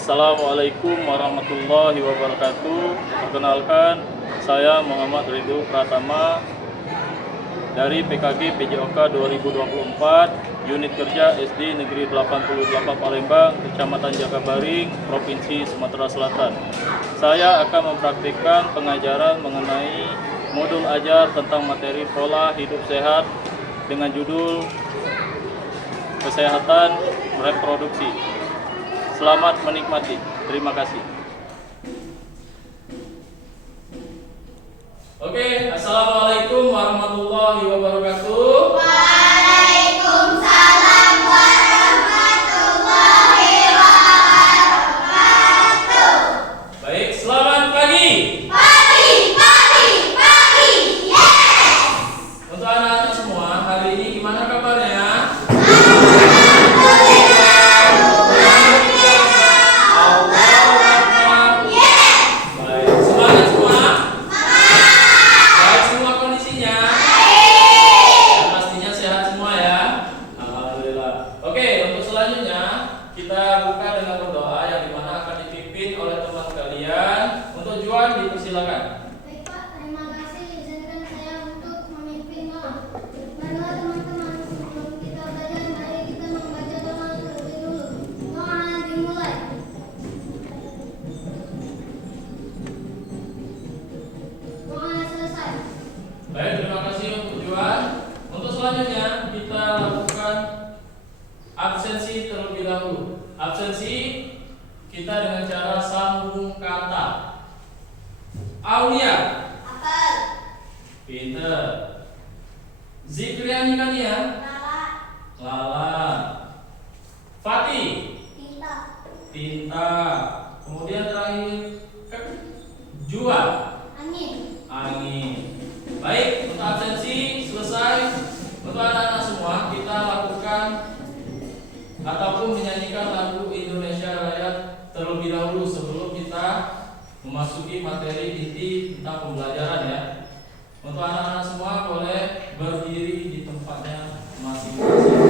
Assalamualaikum warahmatullahi wabarakatuh. Perkenalkan, saya Muhammad Ridho Pratama dari PKG PJOK 2024, Unit Kerja SD Negeri 88 Palembang, Kecamatan Jakabaring, Provinsi Sumatera Selatan. Saya akan mempraktikkan pengajaran mengenai modul ajar tentang materi pola hidup sehat dengan judul Kesehatan Reproduksi. Selamat menikmati. Terima kasih. Oke, Assalamualaikum warahmatullahi wabarakatuh. Waalaikumsalam warahmatullahi wabarakatuh. Baik, selamat pagi. Pagi. Yes. Untuk anak-anak semua, hari ini gimana kabarnya? Kita buka dengan berdoa yang dimana akan dipimpin oleh teman kalian. Untuk Juan, dipersilakan. Baik Pak, terima kasih. Izinkan saya untuk memimpin doa. Marilah teman-teman, sebelum kita belajar, mari kita membaca doa terlebih dulu. Doa dimulai. Doa selesai. Baik, terima kasih untuk Juan. Untuk selanjutnya kita lakukan absensi terlebih dahulu. Absensi kita dengan cara sambung kata. Aulia, Apel. pinter. Zikriani Kania, Lala. Fatih, Tinta. pintar. Kemudian terakhir Juan, Angin. angin. Baik, untuk absensi selesai. Untuk anak-anak semua kita lakukan ataupun menyanyikan lagu Indonesia Raya terlebih dahulu sebelum kita memasuki materi inti tentang pembelajaran ya. Untuk anak-anak semua boleh berdiri di tempatnya masing-masing.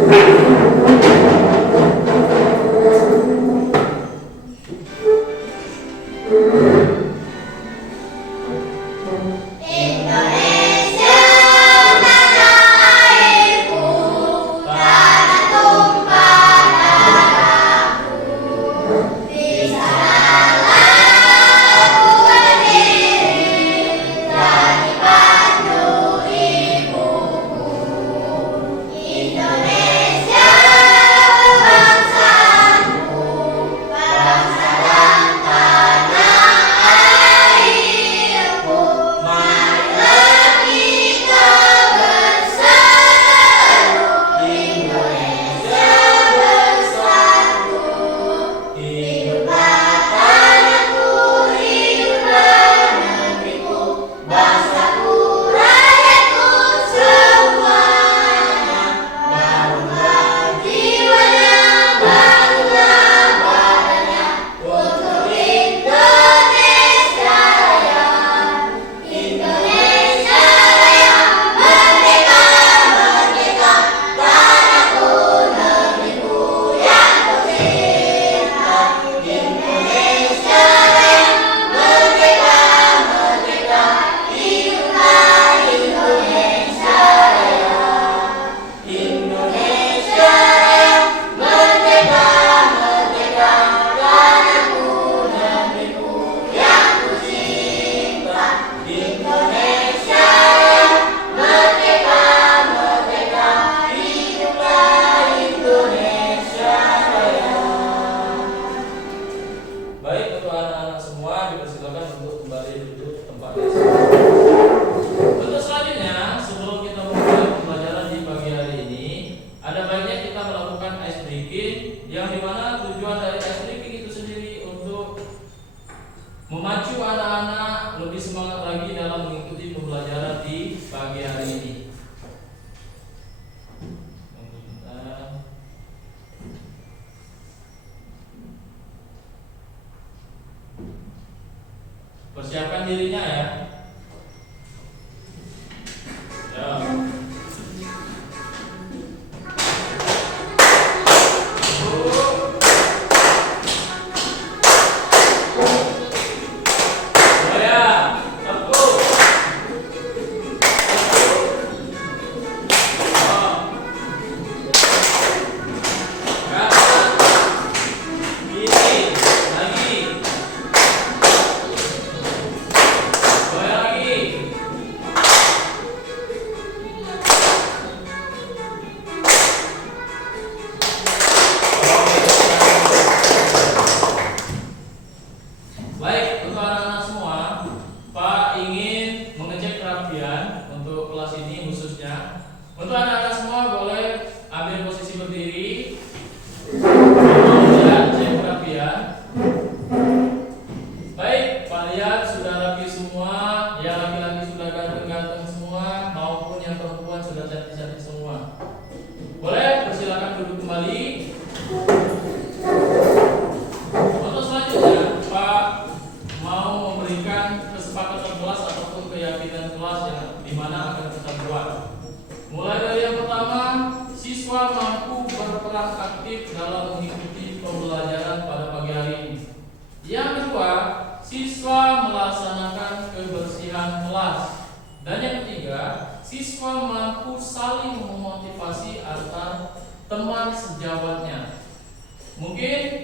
Indonesia tanah airku, tanah tumpah darahku. Di sanalah ku berdiri, jadi pandu ibuku. Indonesia bangsaku, bangsa dan tanah airku. Marilah kita bersatu, Indonesia bersatu. Hiduplah tanahku, hiduplah negeriku, bangsaku, rakyatku semuanya. Bangunlah jiwanya, bangunlah badannya, untuk Indonesia Raya. Indonesia Raya, merdeka, merdeka, tanahku, negeriku yang tercinta. Indonesia Raya, merdeka, merdeka, hiduplah Indonesia Raya. Indonesia Raya, merdeka, merdeka, tanahku, negeriku yang tercinta. Indonesia Raya, merdeka, merdeka, hiduplah Indonesia Raya. Baik, untuk anak-anak semua dipersilakan untuk kembali duduk tempatnya. Untuk selanjutnya, sebelum kita memulai pembelajaran di pagi hari ini, ada baiknya kita melakukan ice breaking, yang dimana tujuan dari ice breaking itu sendiri untuk memacu anak-anak lebih semangat lagi dalam mengikuti pembelajaran di pagi hari ini. Persiapkan dirinya ya.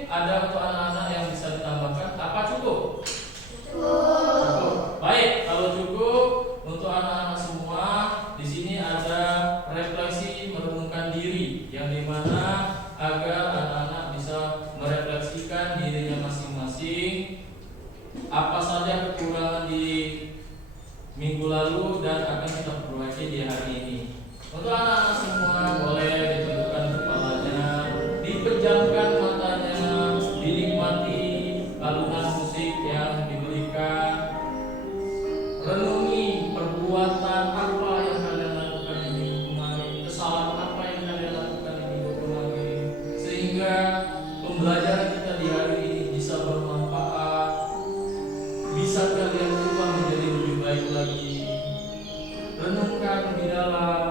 ada untuk anak-anak yang bisa ditambahkan? Apa cukup? Cukup. Cukup. Baik, kalau cukup untuk anak-anak semua, di sini ada refleksi merenungkan diri yang dimana agar anak-anak bisa merefleksikan dirinya masing-masing, apa saja kekurangan di minggu lalu dan akan kita perbaiki di hari ini. Untuk anak-anak semua boleh ditundukkan kepalanya, dipejamkan matanya, dinikmati alunan musik yang diberikan. Renungi perbuatan apa yang kalian lakukan di minggu kemarin, kesalahan apa yang kalian lakukan di minggu kemarin, sehingga pembelajaran kita di hari ini bisa bermanfaat, bisa kalian ubah menjadi lebih baik lagi. Renungkan lebih dalam,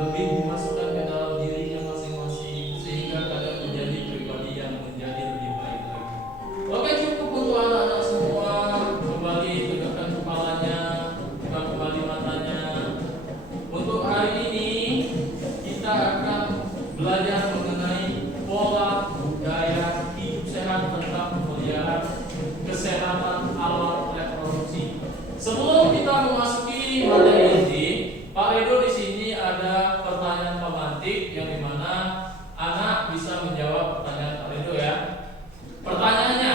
lebih dimasukkan ke dalam dirinya masing-masing, sehingga kalian menjadi pribadi yang menjadi lebih baik lagi. Oke, cukup untuk anak-anak semua. Kembali tegakkan kepalanya, buka kembali matanya. Untuk hari ini kita akan belajar mengenai pola budaya hidup sehat tentang pemeliharaan kesehatan alat reproduksi. Sebelum kita memasuki materi inti, Pak Redo di sini ada pertanyaan pemantik yang dimana anak bisa menjawab pertanyaan Pak Redo ya. Pertanyaannya,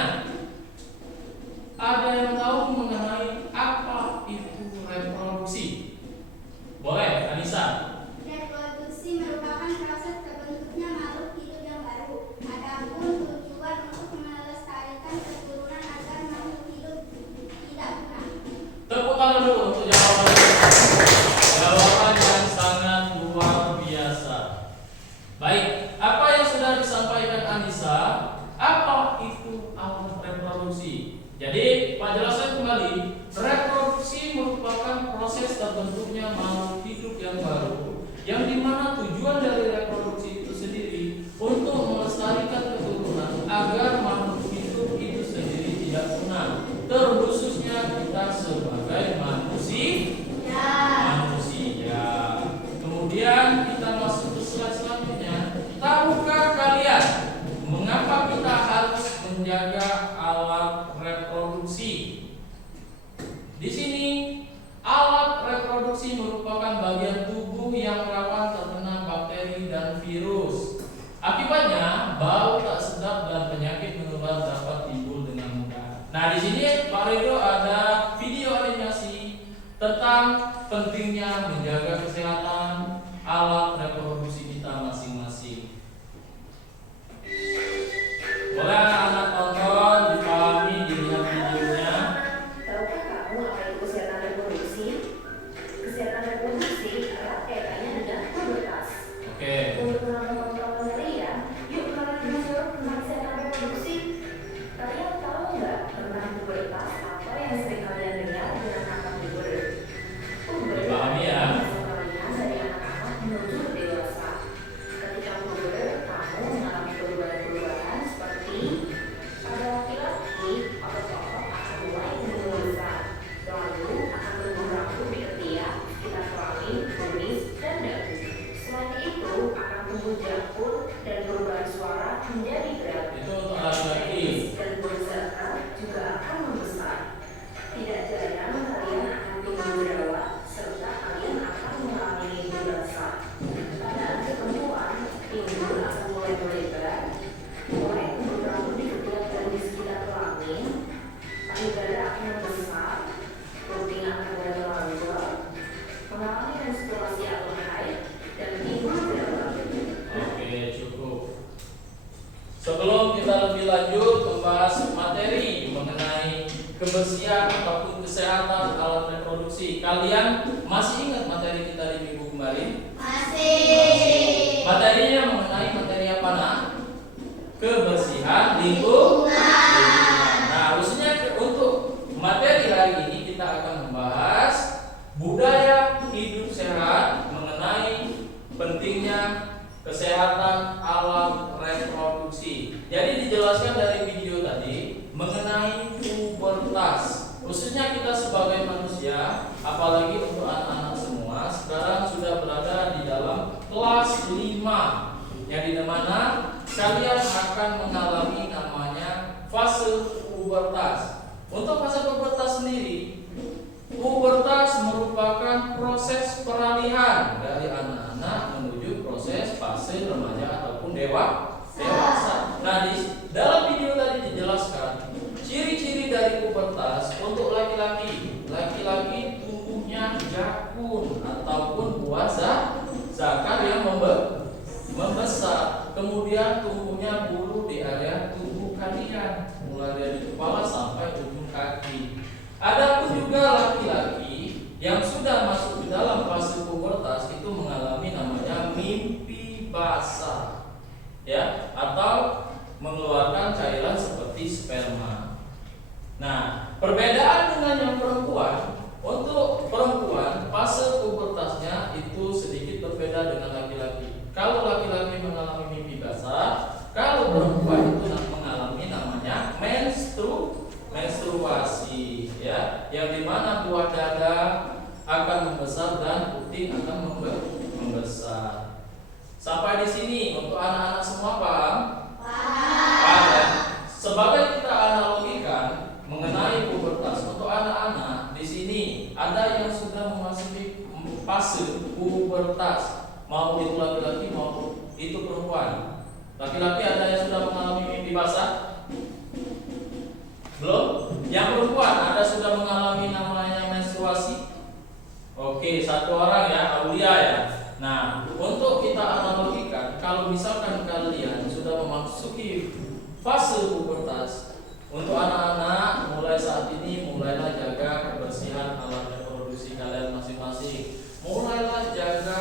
ada yang tahu mengenai apa itu reproduksi? Boleh, Anissa. Reproduksi merupakan proses terbentuknya makhluk hidup yang baru. Adapun tujuan untuk melestarikan keturunan agar makhluk hidup tidak punah. Tepuk tangan dulu untuk jawabannya. Jawaban yang sangat luar biasa. Baik, apa yang sudah disampaikan Anissa? Apa itu alat reproduksi? Jadi, Pak jelaskan kembali. Reproduksi merupakan proses terbentuknya makhluk hidup yang baru, yang dimana tujuan dari reproduksi itu sendiri untuk melestarikan keturunan agar makhluk hidup itu sendiri tidak punah, terkhususnya kita sebagai manusia. Kemudian kita masuk ke slide selanjutnya. Tahukah kalian mengapa kita harus menjaga alat reproduksi? Di sini alat reproduksi merupakan bagian tubuh yang rawan terkena bakteri dan virus. Akibatnya bau tak sedap dan penyakit menular dapat timbul dengan mudah. Nah, di sini Pak Redo ada video animasi tentang pentingnya menjaga kesehatan alat reproduksi kita masing-masing. Boleh anak-anak tonton, dipahami, dilihat videonya. Tahukah kamu apa itu kesehatan reproduksi? Kesehatan reproduksi erat kaitannya dengan pubertas. Oke. Untuk teman-teman kalian, yuk kalian belajar tentang kesehatan reproduksi. Kalian tahu nggak tentang pubertas apa yang sering kalian dengar dengan kata puber? Puber Dipahami ya. adalah peralihan dari anak-anak menuju dewasa. Ketika puber, kamu mengalami perubahan-perubahan seperti pada laki-laki, otot-otot akan mulai tumbuh besar, lalu akan tumbuh rambut di ketiak, sekitar kelamin, kumis, dan dagu. Selain itu akan tumbuh jangkut dan perubahan suara menjadi berat. Itu untuk laki-laki. Dan berzakar juga akan membesar. Tidak jarang kalian akan tumbuh jerawat serta kalian akan mengalami mimpi basah. Pada anak perempuan, pinggul akan mulai melebar, mulai tumbuh rambut di ketiak dan di sekitar kelamin, payudara akan membesar, kuping akan mulai melonjak, mengalami menstruasi atau haid, dan timbul jerawat. Oke, cukup. Sebelum kita lebih lanjut membahas materi mengenai kebersihan ataupun kesehatan alat reproduksi, kalian masih ingat materi kita di minggu kemarin? Masih. Materinya mengenai materi apa nak? Kebersihan lingkungan. Nah, khususnya untuk materi hari ini kita akan membahas budaya hidup sehat mengenai pentingnya kesehatan alat reproduksi. Jadi dijelaskan dari video tadi mengenai pubertas. Khususnya kita sebagai manusia, apalagi untuk anak-anak semua, sekarang sudah berada di dalam kelas 5, yang di mana kalian akan mengalami namanya fase pubertas. Untuk fase pubertas sendiri, pubertas merupakan proses peralihan dari anak-anak menuju proses fase remaja ataupun dewasa. Nah, di dalam video tadi dijelaskan ciri-ciri dari pubertas. Untuk laki-laki tumbuhnya jakun ataupun buah zakar yang membesar. Kemudian tumbuhnya bulu di area tubuh kalian, mulai dari kepala sampai ujung kaki. Adapun juga laki-laki yang sudah masuk ke dalam fase pubertas itu mengalami namanya mimpi basah, ya, atau mengeluarkan cairan seperti sperma. Nah, perbedaan dengan yang perempuan, untuk perempuan fase pubertasnya itu sedikit berbeda dengan laki-laki. Kalau laki-laki mengalami mimpi basah, kalau perempuan itu mengalami namanya menstruasi, ya, yang dimana buah dada akan membesar dan puting akan membesar. Sampai di sini untuk anak-anak semua paham? Paham. Ya? Sebagai kita analogikan mengenai pubertas untuk anak-anak, di sini ada yang sudah memasuki fase pubertas, mau itu laki-laki mau itu perempuan. Laki-laki ada yang sudah mengalami mimpi basah? Belum? Yang perempuan ada sudah mengalami namanya menstruasi? Oke, satu orang ya, Aulia ya. Nah, untuk kita analogikan, kalau misalkan kalian sudah memasuki fase pubertas, untuk anak-anak mulai saat ini mulailah jaga kebersihan alat reproduksi kalian masing-masing. Mulailah jaga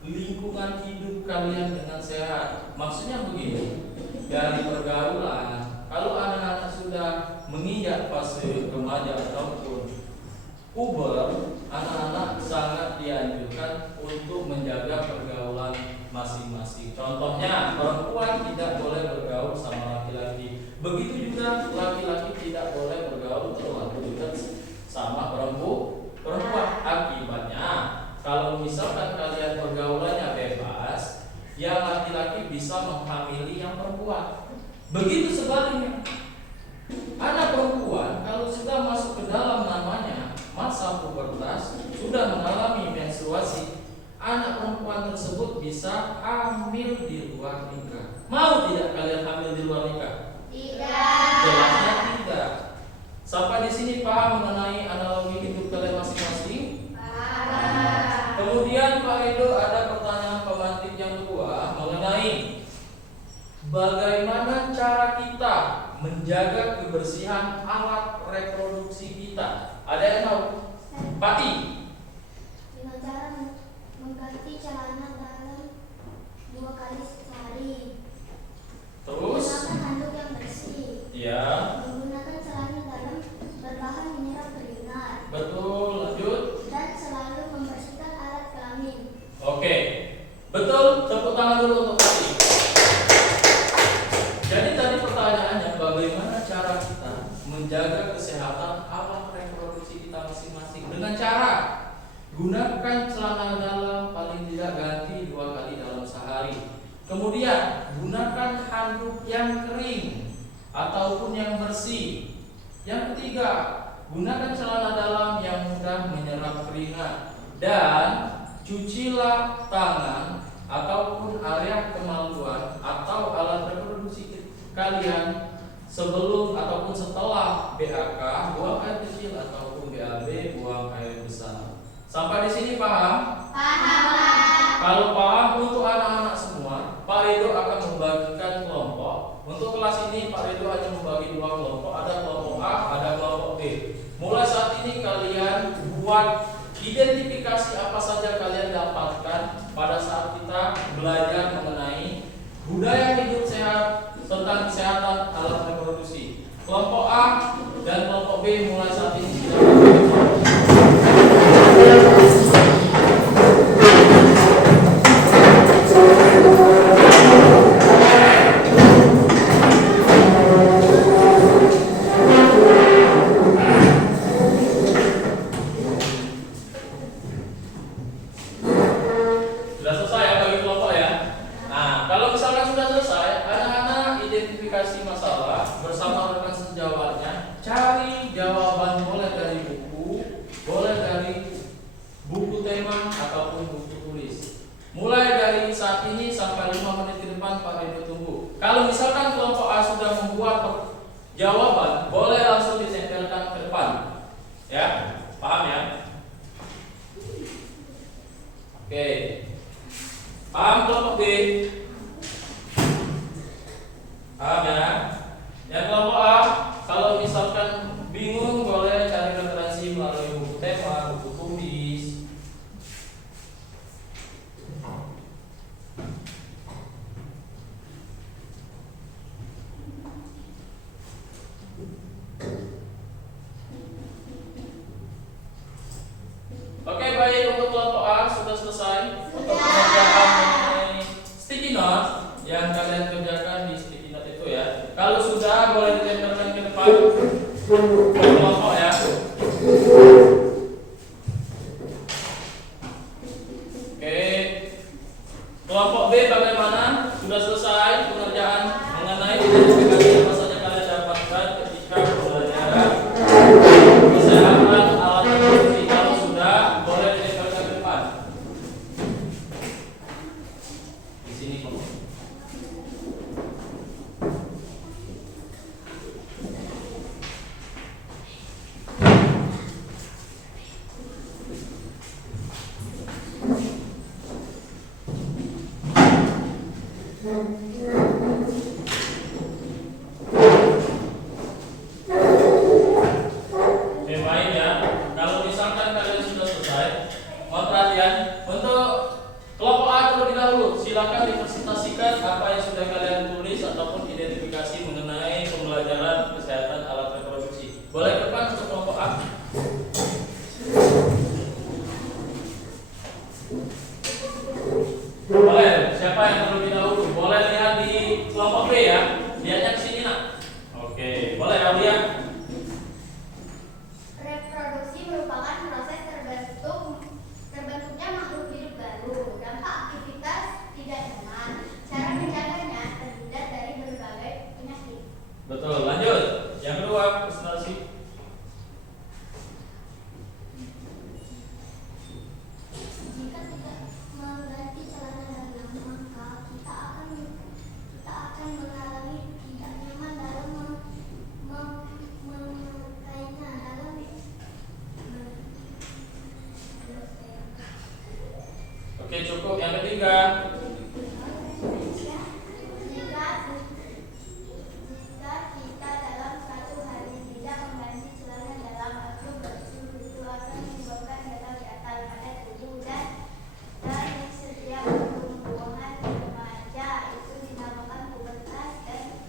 lingkungan hidup kalian dengan sehat. Maksudnya begini, dari pergaulan. Kalau anak-anak sudah menginjak fase remaja ataupun puber, anak-anak sangat dianjurkan untuk menjaga pergaulan masing-masing. Contohnya, perempuan tidak boleh bergaul sama laki-laki. Begitu juga laki-laki tidak boleh bergaul terlalu dekat sama perempuan. Akibatnya, kalau misalkan kalian pergaulannya bebas, yang laki-laki bisa menghamili yang perempuan. Begitu sebaliknya, anak perempuan kalau sudah masuk ke dalam namanya masa pubertas, sudah mengalami menstruasi, anak perempuan tersebut bisa hamil di luar nikah. Mau tidak kalian hamil di luar nikah? Tidak. Jelasnya tidak. Sampai di sini paham mengenai analogi hidup kalian masing-masing? Paham. Kemudian Pak Edo ada pertanyaan pemantik yang kedua mengenai bagaimana cara kita menjaga kebersihan alat reproduksi kita. Ada yang tahu? Pati? Dengan cara mengganti celana dalam 2 kali sehari. Terus? Menggunakan handuk yang bersih. Ya. Menggunakan celana dalam berbahan mineral keringat. Betul, lanjut. Dan selalu membersihkan alat kelamin. Oke. Betul, tepuk tangan dulu untuk Pati. Jadi tadi pertanyaannya bagaimana cara kita menjaga kesehatan alat reproduksi kita masing-masing. Dengan cara gunakan celana dalam paling tidak ganti 2 kali dalam sehari. Kemudian gunakan handuk yang kering ataupun yang bersih. Yang ketiga, gunakan celana dalam yang mudah menyerap keringat. Dan cucilah tangan ataupun area kemaluan atau alat reproduksi kalian sebelum ataupun setelah BAK, buang air kecil ataupun BAB, buang air besar. Sampai di sini paham? Paham. Kalau paham, untuk anak-anak semua, Pak Rido akan membagikan kelompok. Untuk kelas ini Pak Rido hanya membagi 2 kelompok, ada kelompok A, ada kelompok B. Mulai saat ini kalian buat identifikasi apa saja kalian dapatkan pada saat kita belajar mengenai budaya hidup sehat tentang kesehatan alat reproduksi. Kelompok A dan kelompok B mulai saat ini sudah selesai ya bagi kelompok ya. Nah, kalau misalkan sudah selesai, anak identifikasi masalah bersama rekan sejawatnya, cari jawaban boleh dari buku, boleh dari buku tema ataupun buku tulis. Mulai dari saat ini sampai 5 menit ke depan Pak Ridho tunggu. Kalau misalkan kelompok A sudah membuat jawaban, boleh langsung ditempelkan ke depan. Ya, paham ya? Oke. Paham kelompok B? Paham ya? Yang kelompok A, kalau misalkan bingung boleh cari referensi melalui buku tema, buku tulis. Oke, baik, untuk kelompok A sudah selesai. Untuk pengerjaan mengenai sticky note yang kalian kerjakan di sticky note itu ya. Kalau sudah boleh ditempelkan ke depan kelompok ya. Oke. Kelompok B bagaimana? Sudah selesai pengerjaan mengenai identifikasi apa saja kalian dapatkan ketika pembelajaran kesehatan alat reproduksi. Kalau sudah boleh ditempelkan ke depan. Di sini kok. Oke, baik ya. Kalau misalkan kalian sudah selesai, mohon perhatian untuk kelompok A terlebih dahulu. Silakan dipresentasikan apa yang sudah kalian tulis ataupun identifikasi mengenai pembelajaran kesehatan alat reproduksi. Boleh ke depan untuk kelompok A. Boleh. Siapa yang terlebih dahulu? Boleh lihat di kelompok B ya. Lihatnya ke sini nak. Oke, boleh Aulia. Reproduksi merupakan proses terbentuknya makhluk hidup baru. Dampak aktivitas tidak nyaman. Cara menjaganya terhindar dari berbagai penyakit. Betul. Lanjut. Yang kedua, presentasi. Jika tidak mengganti celana dalam, maka kita akan mengalami tidak nyaman dalam memakainya dalam Oke, cukup. Yang ketiga. Jika kita dalam satu hari tidak mengganti celana dalam atau baju, itu akan menyebabkan gatal gatal pada tubuh dan di setiap pertumbuhan remaja. Itu dinamakan pubertas dan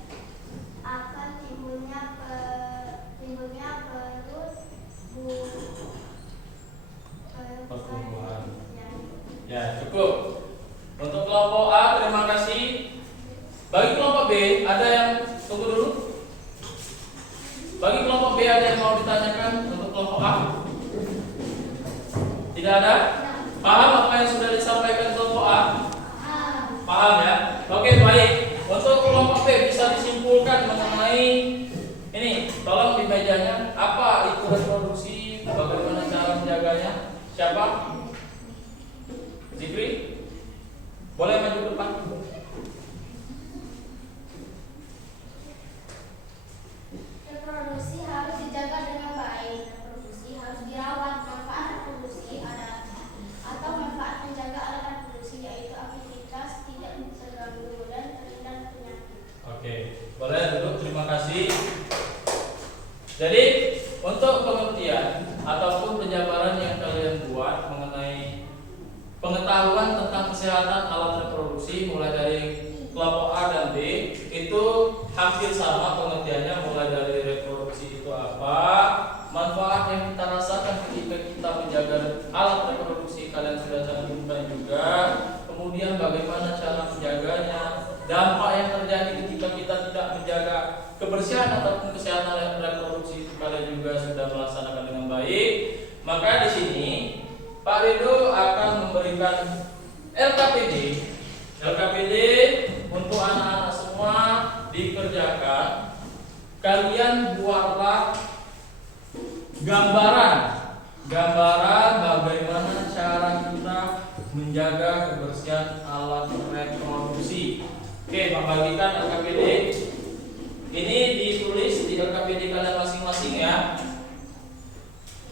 akan timbulnya perut Pertumbuhan. yang Ya, cukup. Untuk kelompok A, terima kasih. Bagi kelompok B, ada yang tunggu dulu. Bagi kelompok B ada yang mau ditanyakan untuk kelompok A? Tidak ada? Paham apa yang sudah disampaikan kelompok A? Paham ya? Oke, baik. Untuk kelompok B bisa disimpulkan mengenai ini. Tolong di mejanya apa itu reproduksi, bagaimana cara menjaganya? Siapa? Zikri? Boleh maju ke depan? reproduksi harus dijaga dengan baik. Reproduksi harus dirawat. Manfaat reproduksi ada atau manfaat menjaga alat reproduksi yaitu aktivitas tidak terganggu dan terhindar penyakit. Oke, boleh duduk. Terima kasih. Jadi untuk pengertian ataupun penjabaran yang kalian buat mengenai pengetahuan tentang kesehatan alat reproduksi mulai dari kelompok A dan B itu hampir sama pengertiannya, mulai dari reproduksi itu apa, manfaat yang kita rasakan ketika kita menjaga alat reproduksi kalian sudah cantumkan juga, kemudian bagaimana cara menjaganya, dampak yang terjadi ketika kita tidak menjaga kebersihan ataupun kesehatan reproduksi itu kalian juga sudah melaksanakan dengan baik. Maka di sini Pak Ridho akan memberikan LKPD untuk anak-anak semua dikerjakan kalian buatlah gambaran bagaimana cara kita menjaga kebersihan alat reproduksi. Oke, membagikan LKPD. Ini ditulis di LKPD kalian masing-masing ya.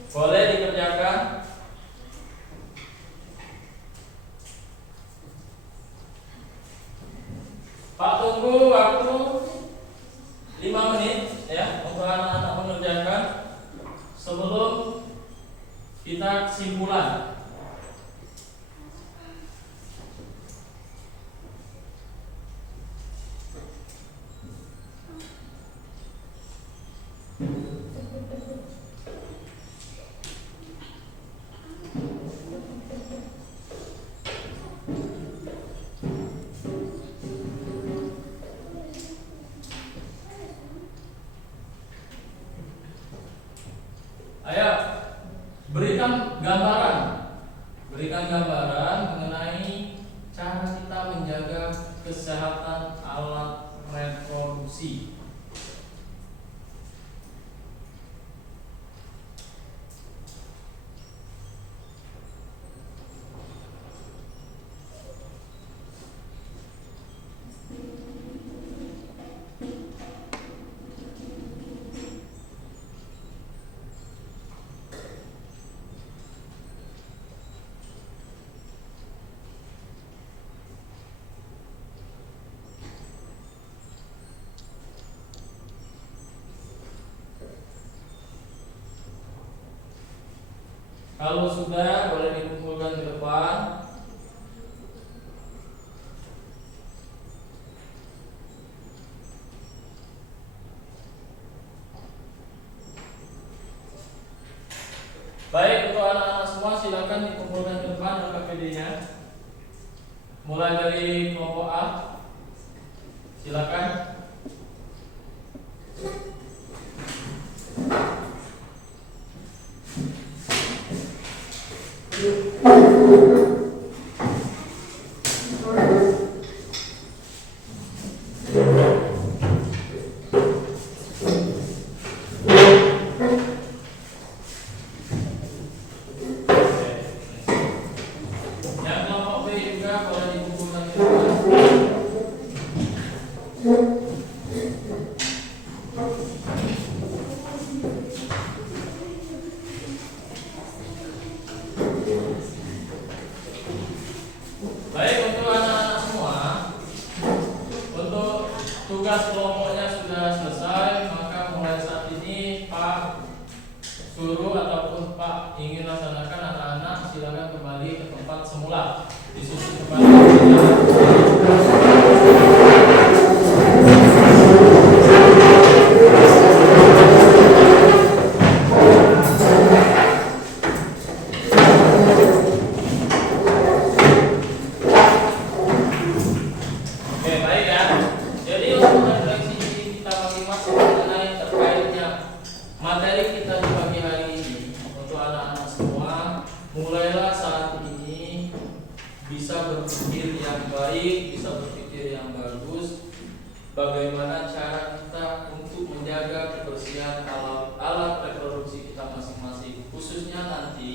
Boleh dikerjakan. Pak, tunggu waktu 5 menit ya untuk anak-anak mengerjakan sebelum kita kesimpulan. Ayo, berikan gambaran mengenai cara kita menjaga kesehatan alat reproduksi. Kalau sudah, boleh dikumpulkan di depan. Baik, untuk anak-anak semua silakan dikumpulkan di depan LKPD-nya. Mulai dari kelompok A. Silakan. Yang kelompok B juga boleh dikumpulkan di depan. Baik, untuk anak-anak semua, untuk tugas kelompoknya sudah selesai, maka mulai saat ini Pak suruh ataupun Pak ingin laksanakan anak-anak silakan kembali ke tempat semula. Disusun kembali. Oke, baik ya. Jadi untuk refleksi diri kita masing-masing mengenai terkaitnya materi kita di pagi hari ini untuk anak-anak semua, mulailah saat ini bisa berpikir yang baik, bisa berpikir yang bagus. Bagaimana cara kita untuk menjaga kebersihan alat reproduksi kita masing-masing, khususnya nanti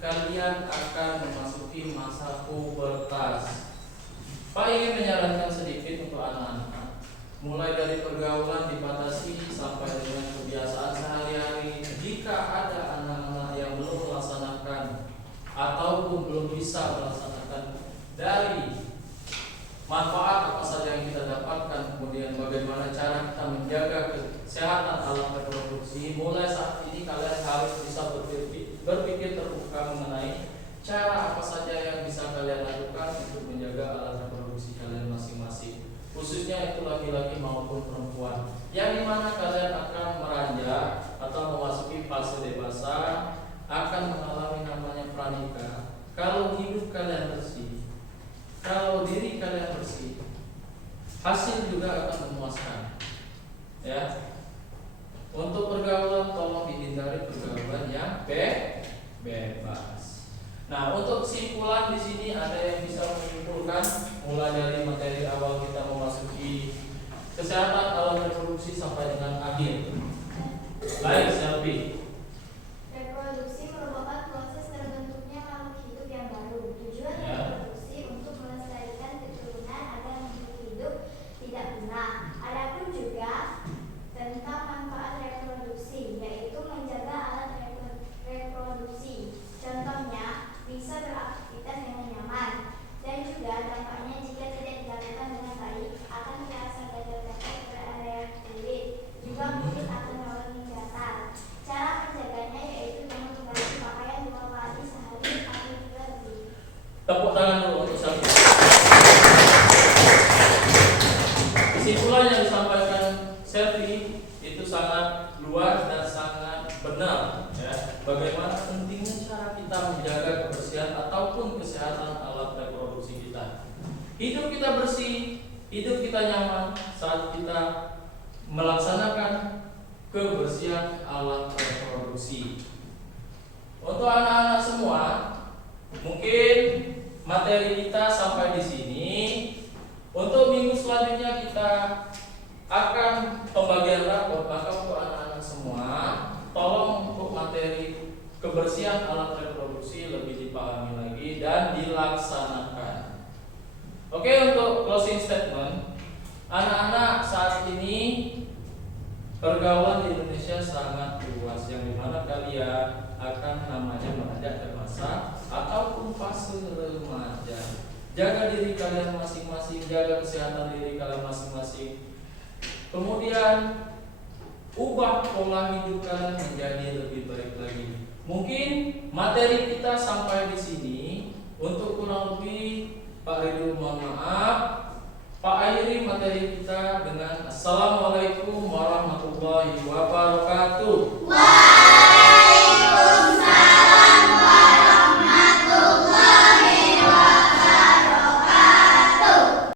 kalian akan memasuki masa pubertas. Pak ingin menyarankan sedikit untuk anak-anak, mulai dari pergaulan dibatasi sampai dengan kebiasaan sehari-hari. Jika ada anak-anak yang belum melaksanakan ataupun belum bisa melaksanakan dari manfaat apa saja yang kita dapatkan, kemudian bagaimana cara kita menjaga kesehatan alat reproduksi, mulai saat ini kalian harus bisa berpikir terbuka mengenai cara apa saja yang bisa kalian lakukan untuk menjaga alat reproduksi kalian masing-masing, khususnya itu laki-laki maupun perempuan, yang dimana kalian akan meranjak atau memasuki fase dewasa, akan mengalami namanya pranikah. Kalau hidup kalian bersih, kalau diri kalian bersih, hasil juga akan memuaskan. Ya. Untuk pergaulan tolong dihindari pergaulan yang bebas. Nah, untuk kesimpulan di sini ada yang bisa menyimpulkan mulai dari materi awal kita memasuki kesehatan alat reproduksi reproduksi sampai dengan akhir. Baik, Selvi. Reproduksi merupakan proses terbentuknya makhluk hidup yang baru. Tujuan Ya. reproduksi untuk melestarikan keturunan agar makhluk hidup tidak punah. Adapun juga tentang manfaat reproduksi, yaitu menjaga alat reproduksi. Contohnya, bisa beraktivitas dengan nyaman. Dan juga dampaknya jika tidak dilakukan dengan baik akan terasa gatal-gatal pada area kulit. Juga kulit akan mengalami gatal. Cara menjaganya yaitu dengan mengganti pakaian 2 kali sehari atau juga lebih. Tepuk tangan dulu untuk Selvi. Kesimpulan yang disampaikan Selvi itu sangat luas dan sangat benar, ya. Bagaimana pentingnya cara kita menjaga kebersihan ataupun kesehatan alat reproduksi kita. Hidup kita bersih, hidup kita nyaman saat kita melaksanakan kebersihan alat reproduksi. Untuk anak-anak semua, mungkin materi kita sampai di sini. Untuk minggu selanjutnya kita akan pembagian rapor. Maka untuk anak-anak semua, tolong untuk materi kebersihan alat reproduksi lebih dipahami lagi dan dilaksanakan. Oke, untuk closing statement, anak-anak saat ini pergaulan di Indonesia sangat luas, yang dimana kalian akan namanya beranjak dewasa ataupun fase remaja. Jaga diri kalian masing-masing, jaga kesehatan diri kalian masing-masing. Kemudian ubah pola hidup kalian menjadi lebih baik lagi. Mungkin materi kita sampai di sini. Untuk kurang lebih Pak Ridul mohon maaf. Pak akhiri materi kita dengan Assalamualaikum warahmatullahi wabarakatuh.